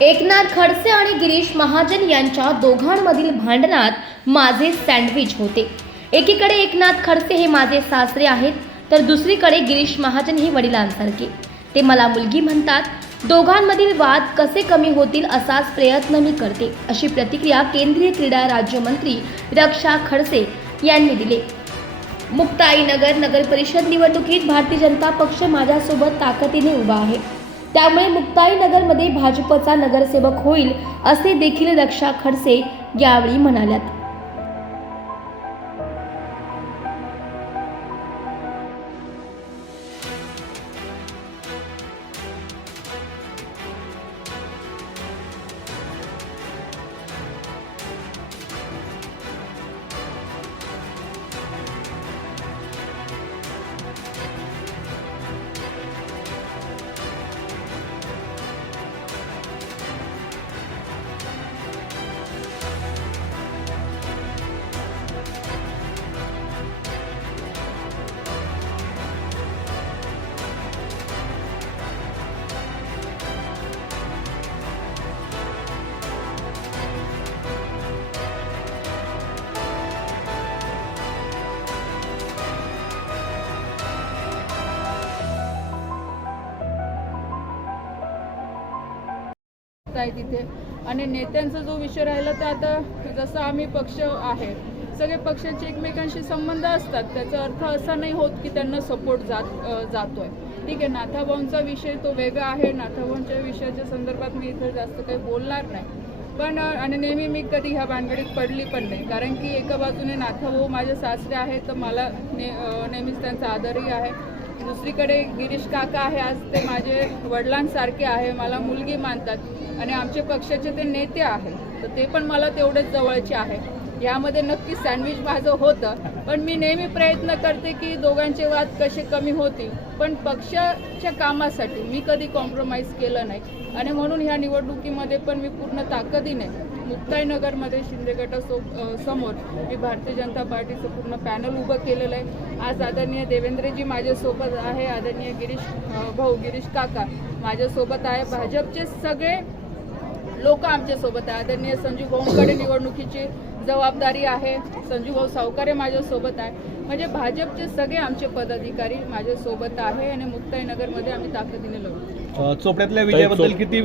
एकनाथ खडसे आणि गिरीश महाजन यांच्या दोघांमधील भांडणात माझे सँडविच होते. एकीकडे एकनाथ खडसे हे माझे सासरे आहेत तर दुसरीकडे गिरीश महाजन हे वडिलांसारखे. ते मला मुलगी म्हणतात दोघांमधील वाद कसे कमी होतील असाच प्रयत्न मी करते अशी प्रतिक्रिया केंद्रीय क्रीडा राज्यमंत्री रक्षा खडसे यांनी दिली. मुक्ताईनगर नगर परिषद निवडणुकीत भारतीय जनता पक्ष माझ्यासोबत ताकदीने उभा आहे. त्यामुळे मुक्ताईनगरमध्ये भाजपचा नगरसेवक होईल असे देखील रक्षा खडसे यावेळी म्हणाल्यात. आहे तिथे. आणि नेत्यांचा जो विषय राहिला तर आता जसं आम्ही पक्ष आहे सगळे पक्षाचे एकमेकांशी संबंध असतात. त्याचा अर्थ असा नाही होत की त्यांना सपोर्ट जात जातोय. ठीक आहे नाथाभाऊंचा विषय तो वेगळा आहे. नाथाभाऊंच्या विषयाच्या संदर्भात मी इथं जास्त काही बोलणार नाही. पण आणि नेहमी मी कधी ह्या भानगडीत पडली पण नाही. कारण की एका बाजूने नाथाभाऊ माझे सासरे आहेत तर मला ने नेहमीच त्यांचा आदरही आहे. दुसरीकडे गिरीश काका आहे आज ते माझे वडिलांसारखे आहे मला मुलगी मानतात. आणि आमचे पक्षाचे ते नेते आहेत. तर ते पण मला तेवढेच जवळचे आहे यामध्ये नक्की सँडविच माझं होतं. पण मी नेहमी प्रयत्न करते की दोघांचे वाद कसे कमी होतील. पण पक्षाच्या कामासाठी मी कधी कॉम्प्रोमाइज केलं नाही. आणि म्हणून ह्या निवडणुकीमध्ये पण मी पूर्ण ताकदीने मुक्ताईनगरमध्ये शिंदे गटासो समोर मी भारतीय जनता पार्टीचं पूर्ण पॅनल उभं केलेलं आहे. आज आदरणीय देवेंद्रजी माझ्यासोबत आहे. आदरणीय गिरीश भाऊ गिरीश काका माझ्यासोबत आहे. भाजपचे सगळे लोक आमच्यासोबत आहे आदरणीय संजू भाऊंकडे निवडणुकीची जबाबदारी आहे. संजू भाऊ सावकारे माझ्यासोबत आहे म्हणजे भाजपचे सगळे आमचे पदाधिकारी माझ्यासोबत आहे आणि मुक्ताईनगरमध्ये आम्ही ताकदीने लढू. चोपड्यातल्या विजयाबद्दल किती